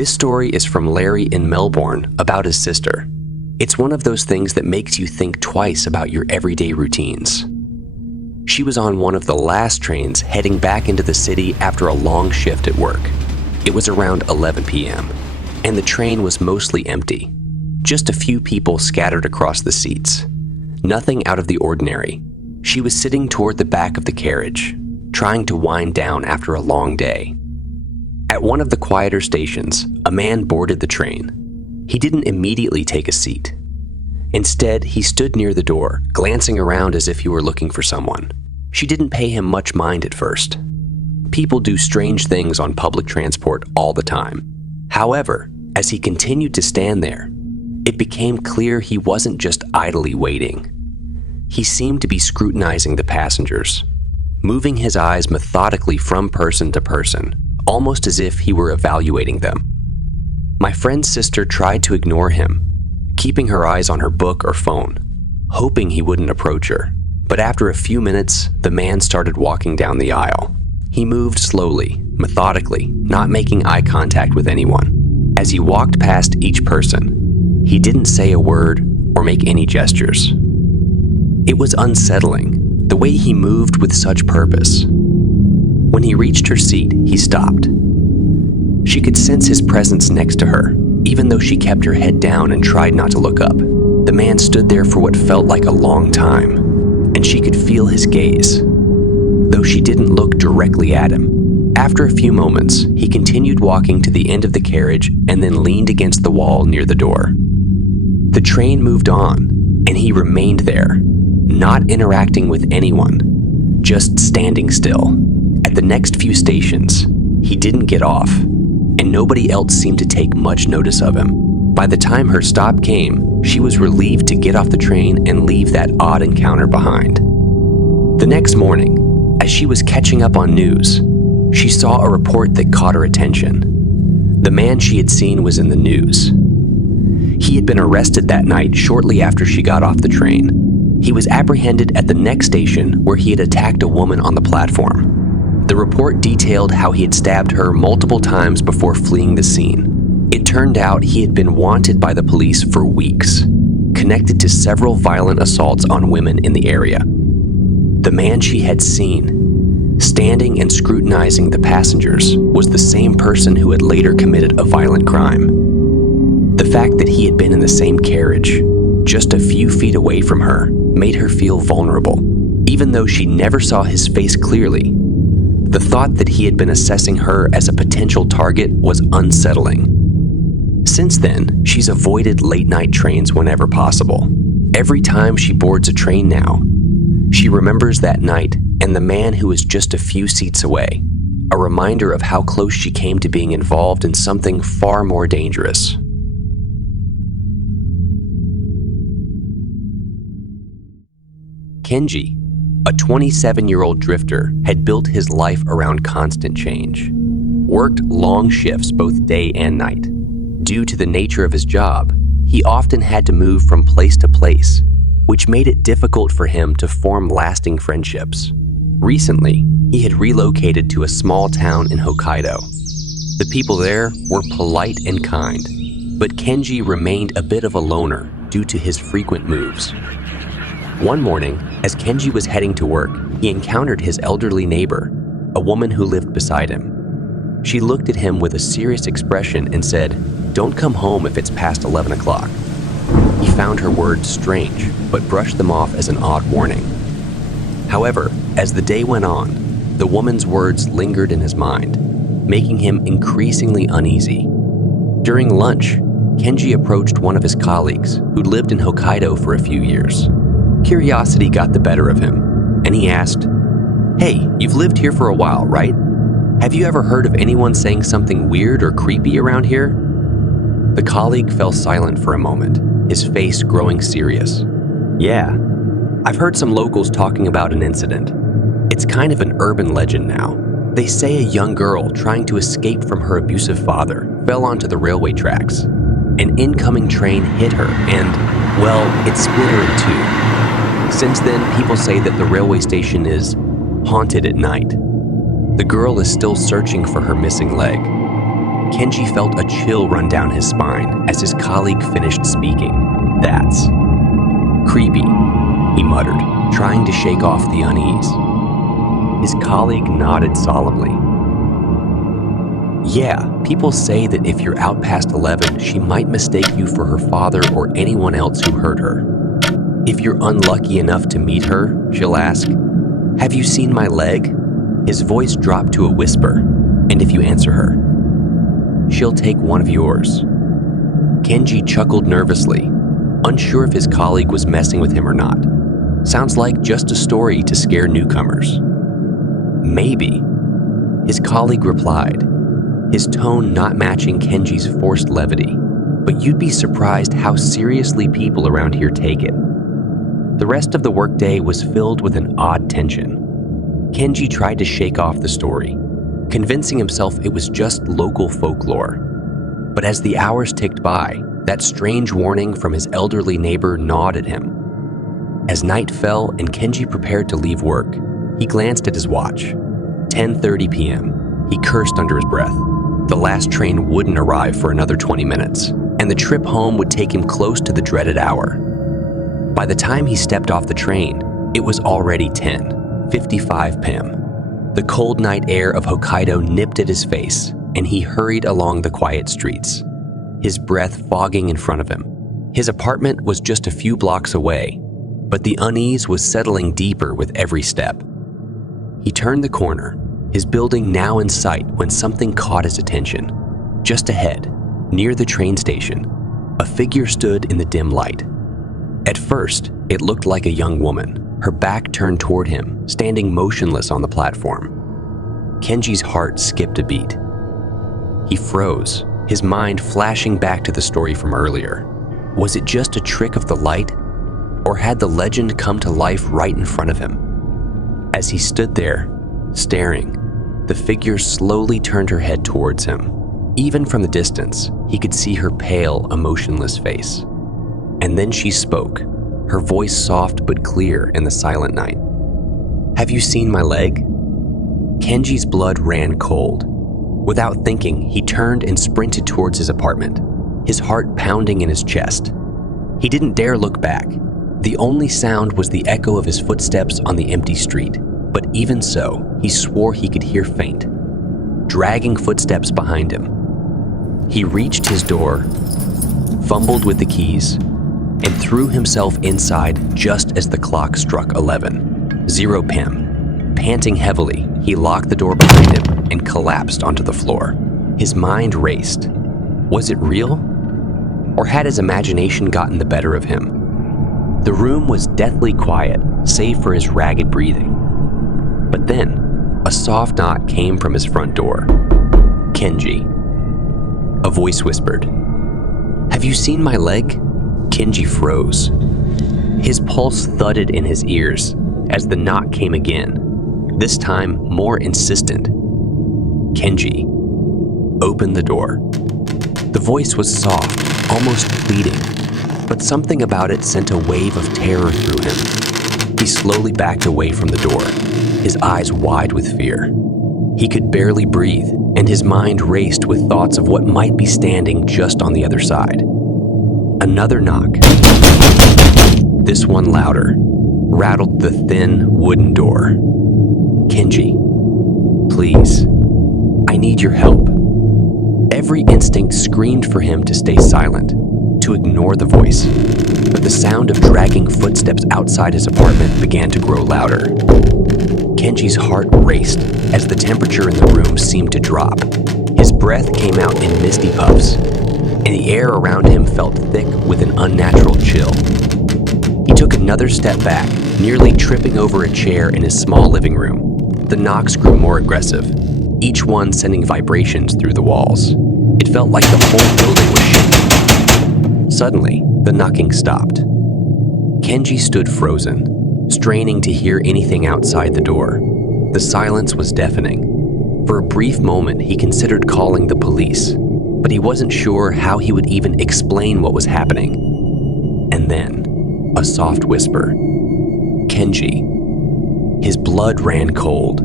This story is from Larry in Melbourne about his sister. It's one of those things that makes you think twice about your everyday routines. She was on one of the last trains heading back into the city after a long shift at work. It was around 11 p.m., and the train was mostly empty. Just a few people scattered across the seats. Nothing out of the ordinary. She was sitting toward the back of the carriage, trying to wind down after a long day. At one of the quieter stations, a man boarded the train. He didn't immediately take a seat. Instead, he stood near the door, glancing around as if he were looking for someone. She didn't pay him much mind at first. People do strange things on public transport all the time. However, as he continued to stand there, it became clear he wasn't just idly waiting. He seemed to be scrutinizing the passengers, moving his eyes methodically from person to person, almost as if he were evaluating them. My friend's sister tried to ignore him, keeping her eyes on her book or phone, hoping he wouldn't approach her. But after a few minutes, the man started walking down the aisle. He moved slowly, methodically, not making eye contact with anyone. As he walked past each person, he didn't say a word or make any gestures. It was unsettling, the way he moved with such purpose. When he reached her seat, he stopped. She could sense his presence next to her, even though she kept her head down and tried not to look up. The man stood there for what felt like a long time, and she could feel his gaze, though she didn't look directly at him. After a few moments, he continued walking to the end of the carriage and then leaned against the wall near the door. The train moved on, and he remained there, not interacting with anyone, just standing still. At the next few stations, he didn't get off, and nobody else seemed to take much notice of him. By the time her stop came, she was relieved to get off the train and leave that odd encounter behind. The next morning, as she was catching up on news, she saw a report that caught her attention. The man she had seen was in the news. He had been arrested that night shortly after she got off the train. He was apprehended at the next station where he had attacked a woman on the platform. The report detailed how he had stabbed her multiple times before fleeing the scene. It turned out he had been wanted by the police for weeks, connected to several violent assaults on women in the area. The man she had seen, standing and scrutinizing the passengers, was the same person who had later committed a violent crime. The fact that he had been in the same carriage, just a few feet away from her, made her feel vulnerable. Even though she never saw his face clearly, the thought that he had been assessing her as a potential target was unsettling. Since then, she's avoided late-night trains whenever possible. Every time she boards a train now, she remembers that night and the man who is just a few seats away, a reminder of how close she came to being involved in something far more dangerous. Kenji, a 27-year-old drifter, had built his life around constant change. Worked long shifts both day and night. Due to the nature of his job, he often had to move from place to place, which made it difficult for him to form lasting friendships. Recently, he had relocated to a small town in Hokkaido. The people there were polite and kind, but Kenji remained a bit of a loner due to his frequent moves. One morning, as Kenji was heading to work, he encountered his elderly neighbor, a woman who lived beside him. She looked at him with a serious expression and said, "Don't come home if it's past 11 o'clock." He found her words strange, but brushed them off as an odd warning. However, as the day went on, the woman's words lingered in his mind, making him increasingly uneasy. During lunch, Kenji approached one of his colleagues who'd lived in Hokkaido for a few years. Curiosity got the better of him, and he asked, "Hey, you've lived here for a while, right? Have you ever heard of anyone saying something weird or creepy around here?" The colleague fell silent for a moment, his face growing serious. "Yeah, I've heard some locals talking about an incident. It's kind of an urban legend now. They say a young girl trying to escape from her abusive father fell onto the railway tracks. An incoming train hit her and, well, it split her in two. Since then, people say that the railway station is haunted at night. The girl is still searching for her missing leg." Kenji felt a chill run down his spine as his colleague finished speaking. "That's creepy," he muttered, trying to shake off the unease. His colleague nodded solemnly. "Yeah, people say that if you're out past 11, she might mistake you for her father or anyone else who hurt her. If you're unlucky enough to meet her, she'll ask, 'Have you seen my leg?' His voice dropped to a whisper, and if you answer her, she'll take one of yours." Kenji chuckled nervously, unsure if his colleague was messing with him or not. Sounds like just a story to scare newcomers. "Maybe," his colleague replied, his tone not matching Kenji's forced levity. "But you'd be surprised how seriously people around here take it." The rest of the workday was filled with an odd tension. Kenji tried to shake off the story, convincing himself it was just local folklore. But as the hours ticked by, that strange warning from his elderly neighbor gnawed at him. As night fell and Kenji prepared to leave work, he glanced at his watch. 10:30 p.m. He cursed under his breath. The last train wouldn't arrive for another 20 minutes, and the trip home would take him close to the dreaded hour. By the time he stepped off the train, it was already 10:55 p.m. The cold night air of Hokkaido nipped at his face, and he hurried along the quiet streets, his breath fogging in front of him. His apartment was just a few blocks away, but the unease was settling deeper with every step. He turned the corner, his building now in sight, when something caught his attention. Just ahead, near the train station, a figure stood in the dim light. At first, it looked like a young woman, her back turned toward him, standing motionless on the platform. Kenji's heart skipped a beat. He froze, his mind flashing back to the story from earlier. Was it just a trick of the light? Or had the legend come to life right in front of him? As he stood there, staring, the figure slowly turned her head towards him. Even from the distance, he could see her pale, emotionless face. And then she spoke, her voice soft but clear in the silent night. "Have you seen my leg?" Kenji's blood ran cold. Without thinking, he turned and sprinted towards his apartment, his heart pounding in his chest. He didn't dare look back. The only sound was the echo of his footsteps on the empty street. But even so, he swore he could hear faint, dragging footsteps behind him. He reached his door, fumbled with the keys, and threw himself inside just as the clock struck 11:00 p.m. Panting heavily, he locked the door behind him and collapsed onto the floor. His mind raced. Was it real? Or had his imagination gotten the better of him? The room was deathly quiet, save for his ragged breathing. But then, a soft knock came from his front door. "Kenji." A voice whispered, "Have you seen my leg?" Kenji froze. His pulse thudded in his ears as the knock came again, this time more insistent. "Kenji, open the door." The voice was soft, almost pleading, but something about it sent a wave of terror through him. He slowly backed away from the door, his eyes wide with fear. He could barely breathe, and his mind raced with thoughts of what might be standing just on the other side. Another knock. This one louder, rattled the thin wooden door. "Kenji, please, I need your help." Every instinct screamed for him to stay silent, to ignore the voice, but the sound of dragging footsteps outside his apartment began to grow louder. Kenji's heart raced as the temperature in the room seemed to drop. His breath came out in misty puffs, and the air around him felt thick with an unnatural chill. He took another step back, nearly tripping over a chair in his small living room. The knocks grew more aggressive, each one sending vibrations through the walls. It felt like the whole building was shaking. Suddenly, the knocking stopped. Kenji stood frozen, straining to hear anything outside the door. The silence was deafening. For a brief moment, he considered calling the police, but he wasn't sure how he would even explain what was happening. And then, a soft whisper. "Kenji." His blood ran cold.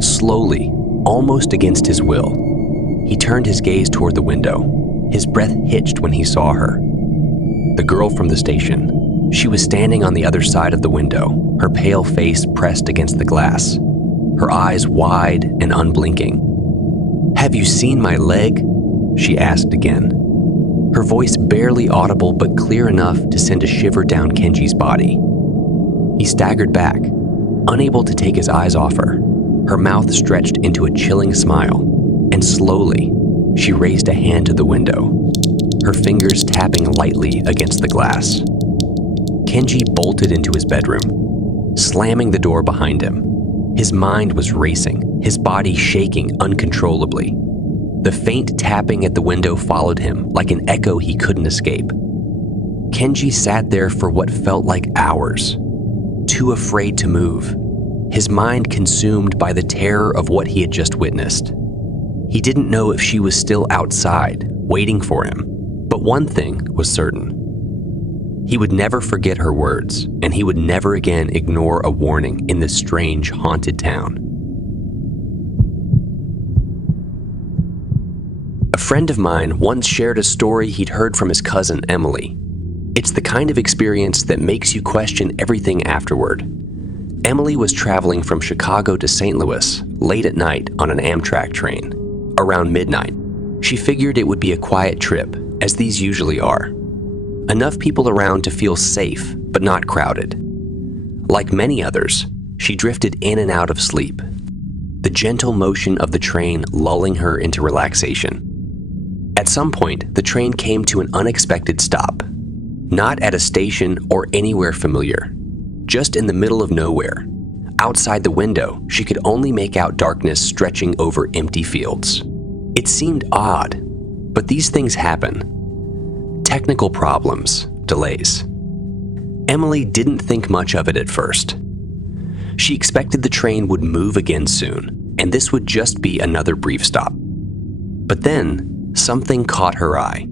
Slowly, almost against his will, He turned his gaze toward the window. His breath hitched when he saw her. The girl from the station. She was standing on the other side of the window, her pale face pressed against the glass, her eyes wide and unblinking. "Have you seen my leg?" she asked again. Her voice barely audible but clear enough to send a shiver down Kenji's body. He staggered back, unable to take his eyes off her. Her mouth stretched into a chilling smile, and slowly, she raised a hand to the window, her fingers tapping lightly against the glass. Kenji bolted into his bedroom, slamming the door behind him. His mind was racing, his body shaking uncontrollably. The faint tapping at the window followed him like an echo he couldn't escape. Kenji sat there for what felt like hours, too afraid to move, his mind consumed by the terror of what he had just witnessed. He didn't know if she was still outside, waiting for him, but one thing was certain. He would never forget her words, and he would never again ignore a warning in this strange, haunted town. A friend of mine once shared a story he'd heard from his cousin, Emily. It's the kind of experience that makes you question everything afterward. Emily was traveling from Chicago to St. Louis late at night on an Amtrak train. Around midnight, she figured it would be a quiet trip, as these usually are. Enough people around to feel safe, but not crowded. Like many others, she drifted in and out of sleep, the gentle motion of the train lulling her into relaxation. At some point, the train came to an unexpected stop, not at a station or anywhere familiar, just in the middle of nowhere. Outside the window, she could only make out darkness stretching over empty fields. It seemed odd, but these things happen. Technical problems, delays. Emily didn't think much of it at first. She expected the train would move again soon, and this would just be another brief stop. But then, something caught her eye.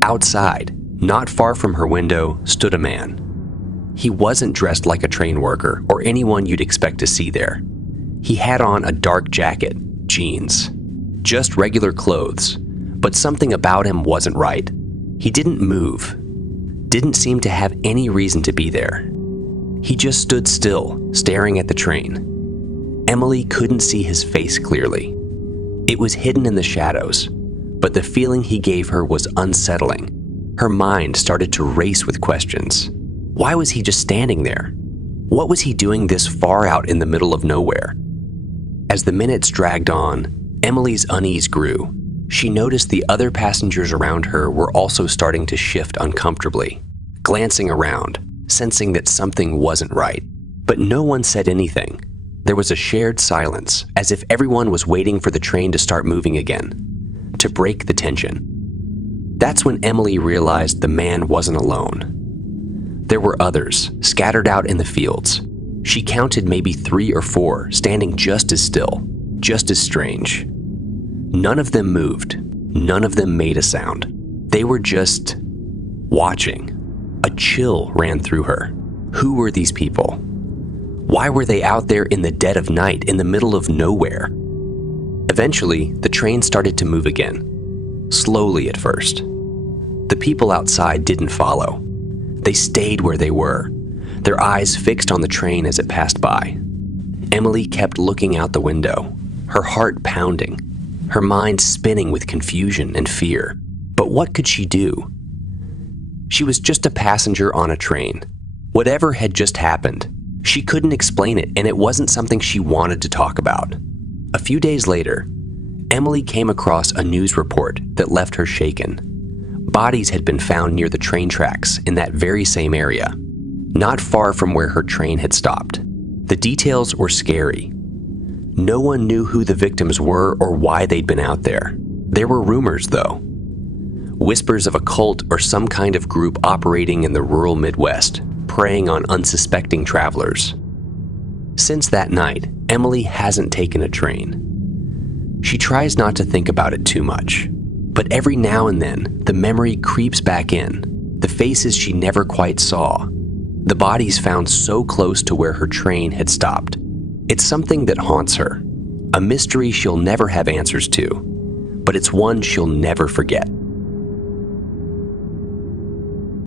Outside, not far from her window, stood a man. He wasn't dressed like a train worker or anyone you'd expect to see there. He had on a dark jacket, jeans, just regular clothes, but something about him wasn't right. He didn't move, didn't seem to have any reason to be there. He just stood still, staring at the train. Emily couldn't see his face clearly. It was hidden in the shadows, but the feeling he gave her was unsettling. Her mind started to race with questions. Why was he just standing there? What was he doing this far out in the middle of nowhere? As the minutes dragged on, Emily's unease grew. She noticed the other passengers around her were also starting to shift uncomfortably, glancing around, sensing that something wasn't right. But no one said anything. There was a shared silence, as if everyone was waiting for the train to start moving again, to break the tension. That's when Emily realized the man wasn't alone. There were others, scattered out in the fields. She counted maybe 3 or 4, standing just as still, just as strange. None of them moved. None of them made a sound. They were just watching. A chill ran through her. Who were these people? Why were they out there in the dead of night, in the middle of nowhere? Eventually, the train started to move again. Slowly at first. The people outside didn't follow. They stayed where they were, their eyes fixed on the train as it passed by. Emily kept looking out the window, her heart pounding, her mind spinning with confusion and fear. But what could she do? She was just a passenger on a train. Whatever had just happened, she couldn't explain it, and it wasn't something she wanted to talk about. A few days later, Emily came across a news report that left her shaken. Bodies had been found near the train tracks in that very same area, not far from where her train had stopped. The details were scary. No one knew who the victims were or why they'd been out there. There were rumors, though. Whispers of a cult or some kind of group operating in the rural Midwest, preying on unsuspecting travelers. Since that night, Emily hasn't taken a train. She tries not to think about it too much, but every now and then, the memory creeps back in, the faces she never quite saw, the bodies found so close to where her train had stopped. It's something that haunts her, a mystery she'll never have answers to, but it's one she'll never forget.